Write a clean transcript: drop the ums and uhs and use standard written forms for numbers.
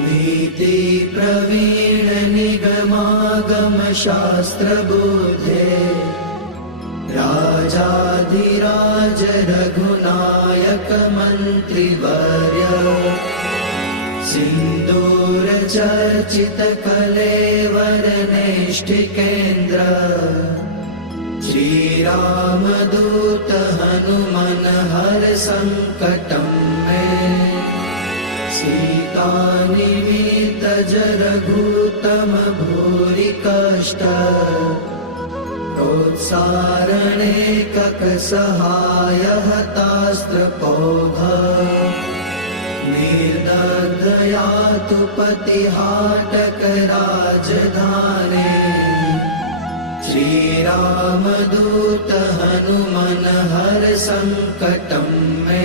नीति प्रवीण निगमागम शास्त्र बुद्धे राजाधिराज रघुनायक मंत्रिवर्य सिंदूर चर्चित कलेवर नेष्ठिकेन्द्र श्री रामदूत हनुमन हर संकटं मे सीता निमित्त रघुतम भूरि कष्ट प्रोत्सारणे कक सहाय हतास्त्र पौध निर्दग्धया तु पतिहाटक राजधाने श्री रामदूत हनुमन हर संकटं मे।